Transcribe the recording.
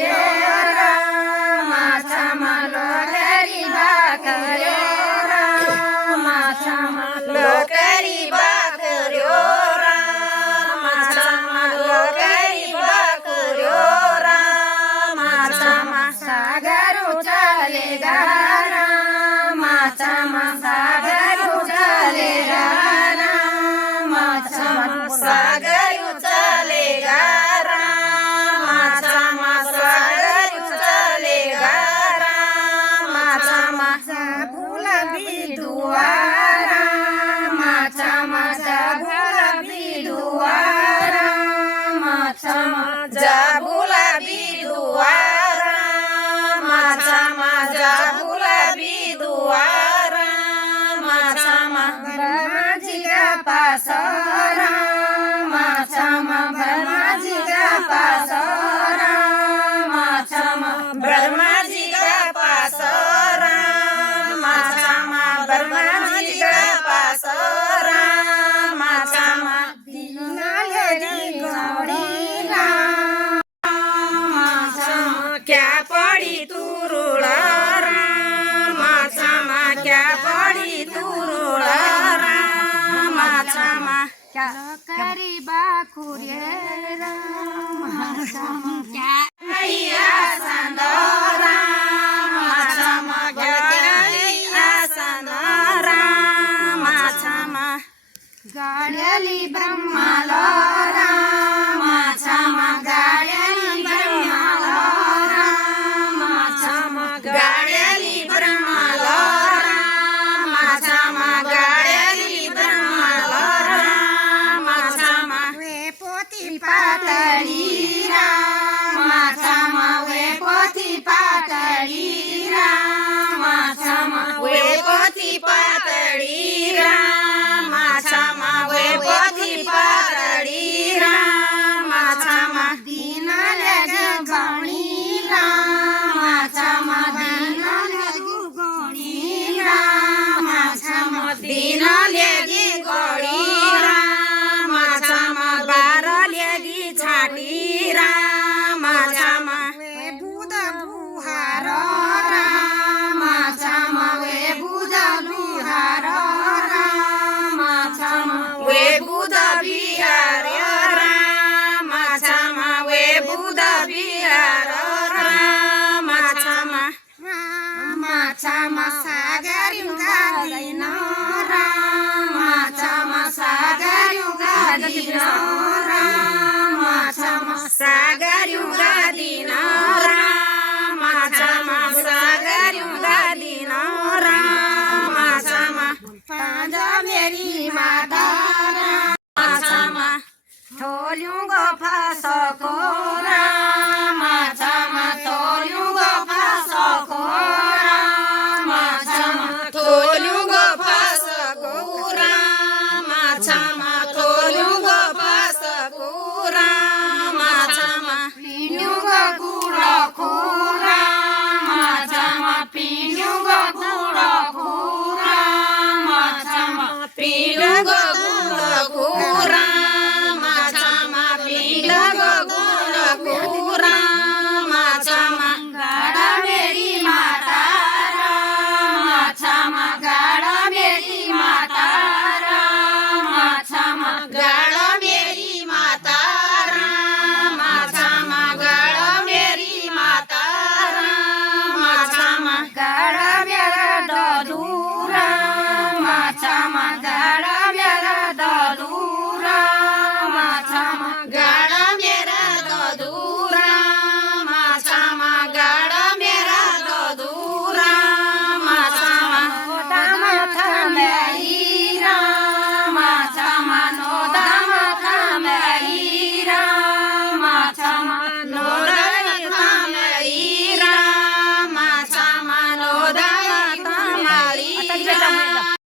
भाकऱ्यो माछामा लोकरी भाकऱ्यो माछामा लोकरी भाकऱ्यो माछामा लोकरी भाकऱ्यो माछामा सागर उचालेगा माछामा सागर उचालेगा माछामा सागर उचालेगा माछामा सागर उचालेगा माछामा जाबुला बिदुवारा माछामा जाबुला बिदुवारा माछामा जाबुला बिदुवारा माछामा जाबुला बिदुवारा माछामा ब्रह्माजीका पासरा माछामा ब्रह्माजीका पासरा माछामा ब्रह्माजीका पासरा माछामा ब्रह्माजीका पासरा माछामा दिनाले गौडीला माछामा क्या पडी तुरुळ माछामा क्या पडी तुरुळ माछामा लोकरी बाखुरेर माछामा क्या आसन्दरा माछामा क्या आसन्दरा माछामा गाड्याली ब्रह्मालरा माछामा गाड्याली ब्रह्मालरा माछामा गाड्याली ब्रह्मालरा माछामा गाड्याली ब्रह्मालरा माछामा वे पोथी पातळीरा माछामा वे पोथी पातळीरा माछामा वे पोथी पातळीरा माछामा वे पोथी पातळीरा माछामा दिनाले गणीरा माछामा दिनाले गणीरा माछामा दिनाले गणीरा माछामा बारले छाटीरा माछामा वे बुध बुहार माछामा वे बुध बुहार माछामा वे बुध बिहार माछामा वे बुध बिहार माछामा माछामा सागर युगादिन माछामा सागर युगादिन माछामा सागर युगादिन माछामा सागर युगादिन माछामा पाँच मेरी माता माछामा थोल्यौँ गो फासको माछामा थोल्यौँ गो फासको माछामा थोल्यौँ गो फासको माछामा थोल्यौँ गो फासको माछामा पिन्यौँ गो गुडो खोरा माछामा पिन्यौँ गो गुडो खोरा माछामा पिन्यौँ गो गुडो खोरा माछामा पिन्यौँ गो गुडो खोरा माछामा गाडा मेरी माता माछामा गाडा मेरी माता माछामा गाडा मेरी माता माछामा गाडा मेरी माता माछामा गाडा